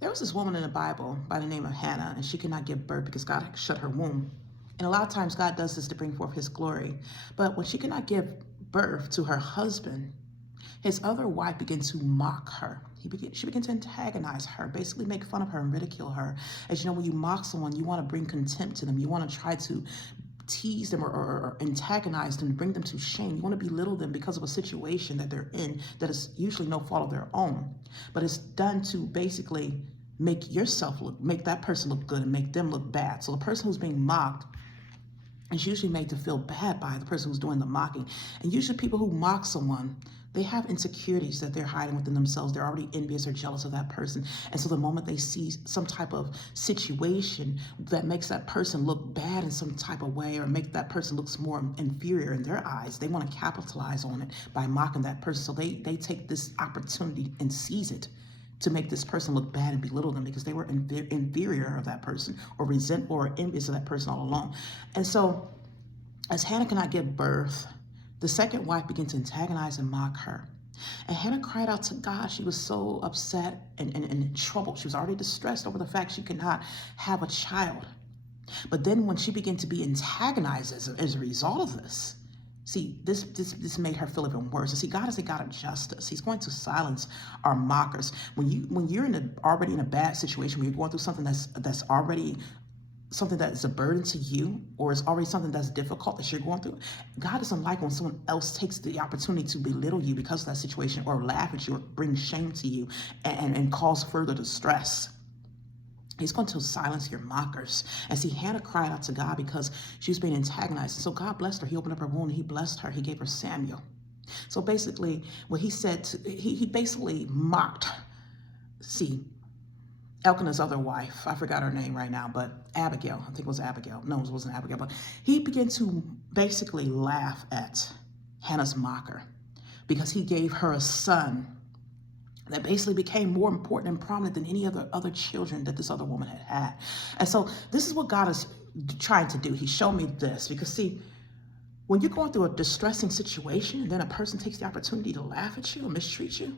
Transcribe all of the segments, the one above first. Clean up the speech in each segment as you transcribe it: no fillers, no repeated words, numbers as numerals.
There was this woman in the Bible by the name of Hannah, and she could not give birth because God had shut her womb. And a lot of times God does this to bring forth his glory. But when she could not give birth to her husband, his other wife began to mock her. She began to antagonize her, basically make fun of her and ridicule her. As you know, when you mock someone, you want to bring contempt to them. You want to try to tease them or antagonize them, bring them to shame. You want to belittle them because of a situation that they're in that is usually no fault of their own. But it's done to basically make that person look good and make them look bad. So the person who's being mocked is usually made to feel bad by the person who's doing the mocking. And usually people who mock someone, they have insecurities that they're hiding within themselves. They're already envious or jealous of that person. And so the moment they see some type of situation that makes that person look bad in some type of way or make that person looks more inferior in their eyes, they want to capitalize on it by mocking that person. So they take this opportunity and seize it to make this person look bad and belittle them because they were inferior of that person or resent or envious of that person all along. And so as Hannah cannot give birth, the second wife began to antagonize and mock her. And Hannah cried out to God. She was so upset and in trouble. She was already distressed over the fact she could not have a child. But then when she began to be antagonized as a result of this, see, this made her feel even worse. And see, God is a God of justice. He's going to silence our mockers. When you're already in a bad situation, when you're going through something that's already something that is a burden to you, or it's already something that's difficult that you're going through, God doesn't like when someone else takes the opportunity to belittle you because of that situation or laugh at you or bring shame to you and cause further distress. He's going to silence your mockers. And see, Hannah cried out to God because she was being antagonized. And so God blessed her. He opened up her womb and he blessed her. He gave her Samuel. So basically, what he said, he basically mocked, see, Elkanah's other wife. I forgot her name right now, but Abigail. I think it was Abigail. No, it wasn't Abigail. But he began to basically laugh at Hannah's mocker because he gave her a son that basically became more important and prominent than any other children that this other woman had had. And so this is what God is trying to do. He showed me this because, see, when you're going through a distressing situation and then a person takes the opportunity to laugh at you or mistreat you,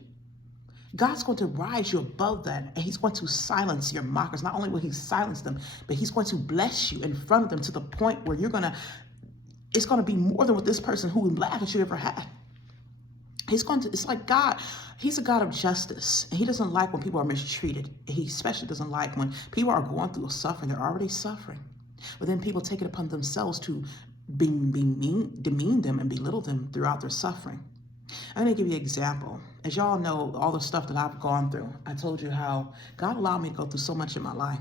God's going to rise you above that, and he's going to silence your mockers. Not only will he silence them, but he's going to bless you in front of them to the point where it's going to be more than what this person who laughed at you ever had. It's like God, he's a God of justice. And he doesn't like when people are mistreated. He especially doesn't like when people are going through a suffering. They're already suffering. But then people take it upon themselves to demean them and belittle them throughout their suffering. I'm going to give you an example. As y'all know, all the stuff that I've gone through, I told you how God allowed me to go through so much in my life.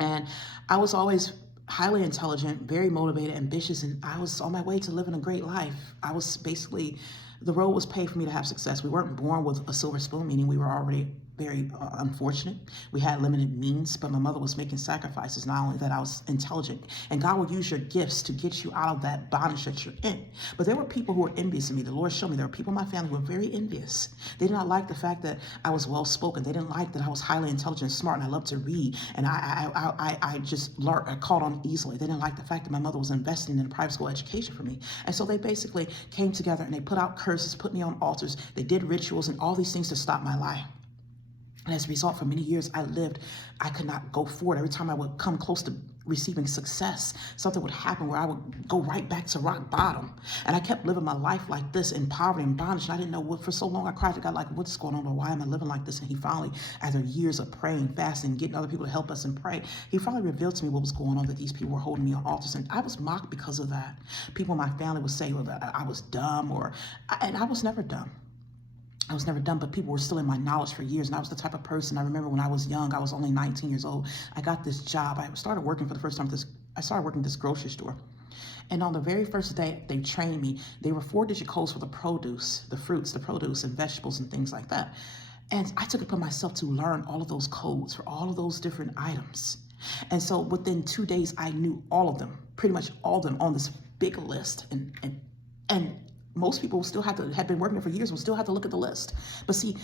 And I was always highly intelligent, very motivated, ambitious, and I was on my way to living a great life. I was basically, the road was paved for me to have success. We weren't born with a silver spoon, meaning we were already very unfortunate. We had limited means, but my mother was making sacrifices. Not only that, I was intelligent, and God will use your gifts to get you out of that bondage that you're in. But there were people who were envious of me. The Lord showed me there were people in my family who were very envious. They did not like the fact that I was well spoken. They didn't like that I was highly intelligent and smart, and I loved to read. And I just learned, I caught on easily. They didn't like the fact that my mother was investing in a private school education for me. And so they basically came together and they put out curses, put me on altars. They did rituals and all these things to stop my life. And as a result, for many years, I could not go forward. Every time I would come close to receiving success, something would happen where I would go right back to rock bottom. And I kept living my life like this in poverty and bondage. And I didn't know what, for so long I cried to God, like, what's going on? Or why am I living like this? And he finally, after years of praying, fasting, getting other people to help us and pray, he finally revealed to me what was going on, that these people were holding me on altars. And I was mocked because of that. People in my family would say, well, that I was dumb, and I was never dumb. I was never dumb, but people were still in my knowledge for years. And I was the type of person, I remember when I was young, I was only 19 years old. I got this job. I started working for the first time. I started working at this grocery store. And on the very first day they trained me, they were 4-digit codes for the produce, the fruits, the produce and vegetables and things like that. And I took it upon myself to learn all of those codes for all of those different items. And so within 2 days, I knew all of them, pretty much all of them on this big list. And most people had been working there for years, will still have to look at the list. But see,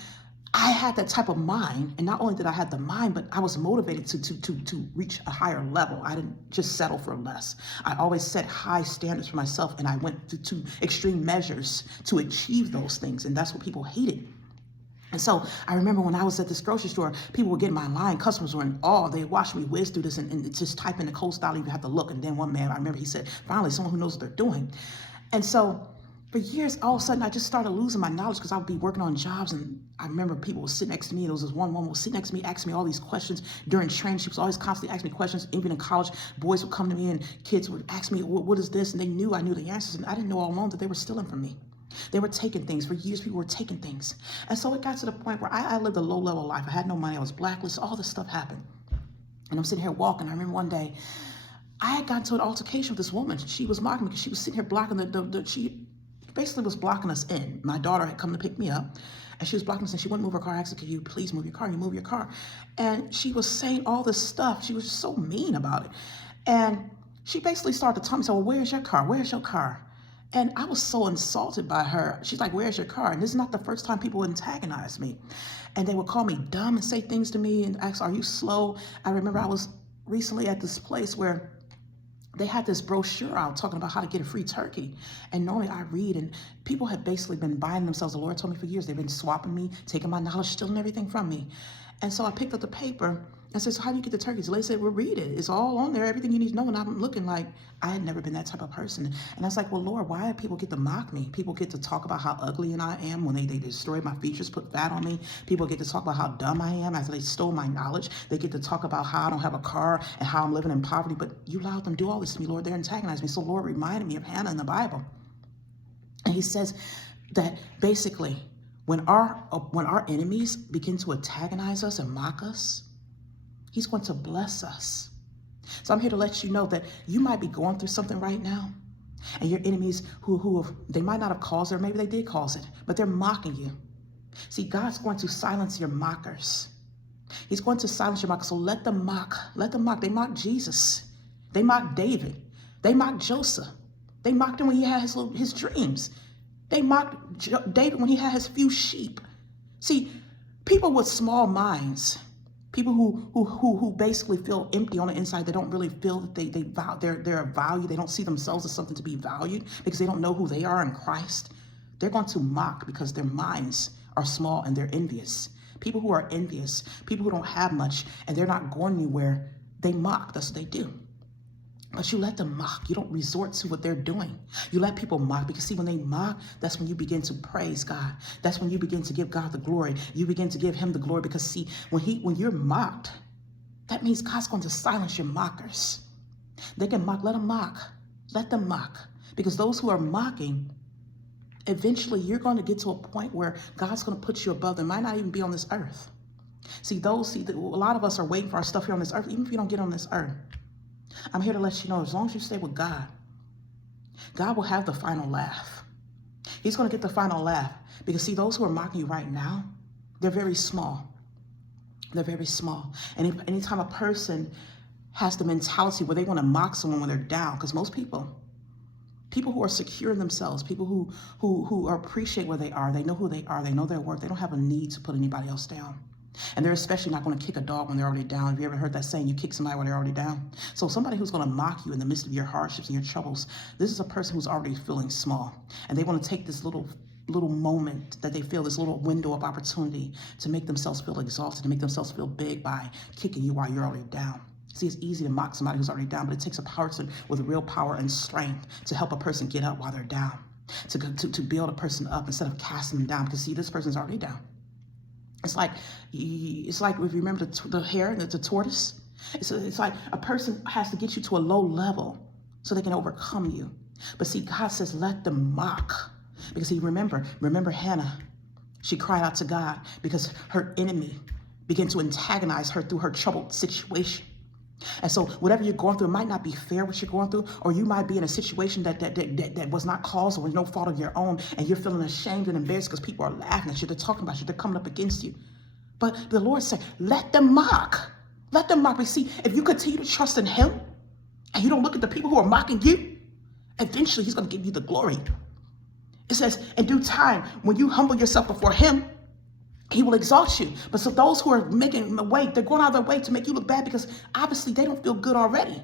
I had that type of mind, and not only did I have the mind, but I was motivated to reach a higher level. I didn't just settle for less. I always set high standards for myself, and I went to extreme measures to achieve those things, and that's what people hated. And so I remember when I was at this grocery store, people were getting my line. Customers were in awe. They watched me whiz through this and just type in the code style. You have to look. And then one man, I remember he said, finally, someone who knows what they're doing. And so for years, all of a sudden, I just started losing my knowledge because I would be working on jobs. And I remember people would sit next to me. And there was this one woman would sit next to me, asking me all these questions during training. She was always constantly asking me questions. Even in college, boys would come to me and kids would ask me, what is this? And they knew I knew the answers. And I didn't know all along that they were stealing from me. They were taking things. For years, people were taking things. And so it got to the point where I lived a low-level life. I had no money. I was blacklisted. All this stuff happened. And I'm sitting here walking. I remember one day, I had gotten to an altercation with this woman. She was mocking me because she was sitting here blocking she basically was blocking us in. My daughter had come to pick me up, and she was blocking us in. She wouldn't move her car. I asked her, "Can you please move your car?" You move your car. And she was saying all this stuff. She was just so mean about it. And she basically started to tell me, so, well, where's your car? Where's your car? And I was so insulted by her. She's like, where's your car? And this is not the first time people antagonize me. And they would call me dumb and say things to me and ask, are you slow? I remember I was recently at this place where they had this brochure out talking about how to get a free turkey. And normally I read, and people had basically been buying themselves. The Lord told me for years, they've been swapping me, taking my knowledge, stealing everything from me. And so I picked up the paper and said, so how do you get the turkeys? The lady said, well, read it. It's all on there, everything you need to know. And I'm looking like I had never been that type of person. And I was like, well, Lord, why do people get to mock me? People get to talk about how ugly and I am when they destroy my features, put fat on me. People get to talk about how dumb I am after they stole my knowledge. They get to talk about how I don't have a car and how I'm living in poverty. But you allowed them to do all this to me, Lord. They're antagonizing me. So Lord reminded me of Hannah in the Bible. And he says that basically when our enemies begin to antagonize us and mock us, he's going to bless us. So I'm here to let you know that you might be going through something right now, and your enemies they might not have caused it, or maybe they did cause it, but they're mocking you. See, God's going to silence your mockers. He's going to silence your mockers. So let them mock. Let them mock. They mocked Jesus. They mocked David. They mocked Joseph. They mocked him when he had his dreams. They mocked David when he had his few sheep. See, people with small minds, people who basically feel empty on the inside, they don't really feel that they're of value. They don't see themselves as something to be valued because they don't know who they are in Christ. They're going to mock because their minds are small and they're envious. People who are envious, people who don't have much and they're not going anywhere, they mock. That's what they do. But you let them mock. You don't resort to what they're doing. You let people mock because, see, when they mock, that's when you begin to praise God. That's when you begin to give God the glory. You begin to give him the glory because, see, when you're mocked, that means God's going to silence your mockers. They can mock. Let them mock. Let them mock. Because those who are mocking, eventually you're going to get to a point where God's going to put you above them. Might not even be on this earth. See, a lot of us are waiting for our stuff here on this earth, even if you don't get on this earth. I'm here to let you know, as long as you stay with God, God will have the final laugh. He's going to get the final laugh. Because, see, those who are mocking you right now, they're very small. They're very small. And anytime a person has the mentality where they want to mock someone when they're down, because most people who are secure in themselves, people who appreciate where they are, they know who they are, they know their worth, they don't have a need to put anybody else down. And they're especially not going to kick a dog when they're already down. Have you ever heard that saying, you kick somebody when they're already down? So somebody who's going to mock you in the midst of your hardships and your troubles, this is a person who's already feeling small. And they want to take this little moment that they feel, this little window of opportunity to make themselves feel exhausted, to make themselves feel big by kicking you while you're already down. See, it's easy to mock somebody who's already down, but it takes a person with real power and strength to help a person get up while they're down, to build a person up instead of casting them down. Because, see, this person's already down. It's like if you remember the hare and the tortoise. It's like a person has to get you to a low level so they can overcome you. But, see, God says, let them mock. Because, see, remember Hannah. She cried out to God because her enemy began to antagonize her through her troubled situation. And so whatever you're going through, it might not be fair what you're going through, or you might be in a situation that was not caused or was no fault of your own, and you're feeling ashamed and embarrassed because people are laughing at you, they're talking about you, they're coming up against you. But the Lord said, let them mock. Let them mock. But, see, if you continue to trust in him and you don't look at the people who are mocking you, eventually he's going to give you the glory. It says, in due time, when you humble yourself before him, he will exalt you. But so those who are making a way, they're going out of their way to make you look bad because obviously they don't feel good already.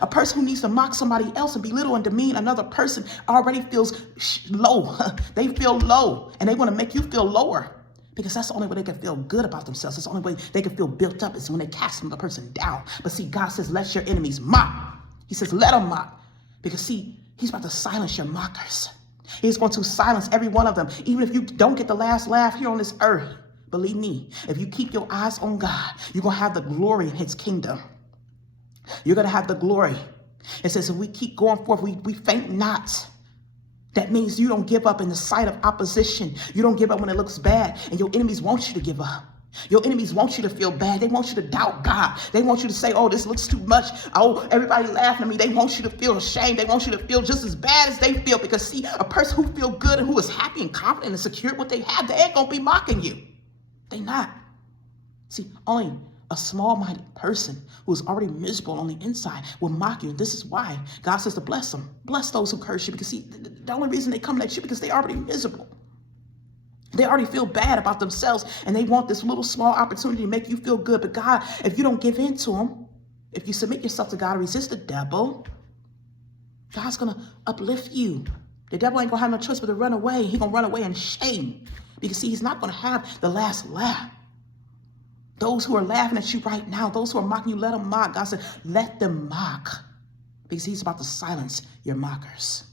A person who needs to mock somebody else and belittle and demean another person already feels low. They feel low and they want to make you feel lower. Because that's the only way they can feel good about themselves. It's the only way they can feel built up is when they cast the person down. But see, God says, let your enemies mock. He says, let them mock. Because see, he's about to silence your mockers. He's going to silence every one of them. Even if you don't get the last laugh here on this earth, believe me, if you keep your eyes on God, you're going to have the glory in his kingdom. You're going to have the glory. It says if we keep going forth, we faint not. That means you don't give up in the sight of opposition. You don't give up when it looks bad. And your enemies want you to give up. Your enemies want you to feel bad. They want you to doubt God. They want you to say, oh, this looks too much. Oh, everybody laughing at me. They want you to feel ashamed. They want you to feel just as bad as they feel. Because see, a person who feels good and who is happy and confident and secure what they have, they ain't going to be mocking you. They not. See, only a small-minded person who is already miserable on the inside will mock you. And this is why God says to bless them. Bless those who curse you. Because see, the only reason they come at you because they're already miserable. They already feel bad about themselves, and they want this little small opportunity to make you feel good. But God, if you don't give in to them, if you submit yourself to God and resist the devil, God's going to uplift you. The devil ain't going to have no choice but to run away. He's going to run away in shame. Because see, he's not going to have the last laugh. Those who are laughing at you right now, those who are mocking you, let them mock. God said, let them mock. Because he's about to silence your mockers.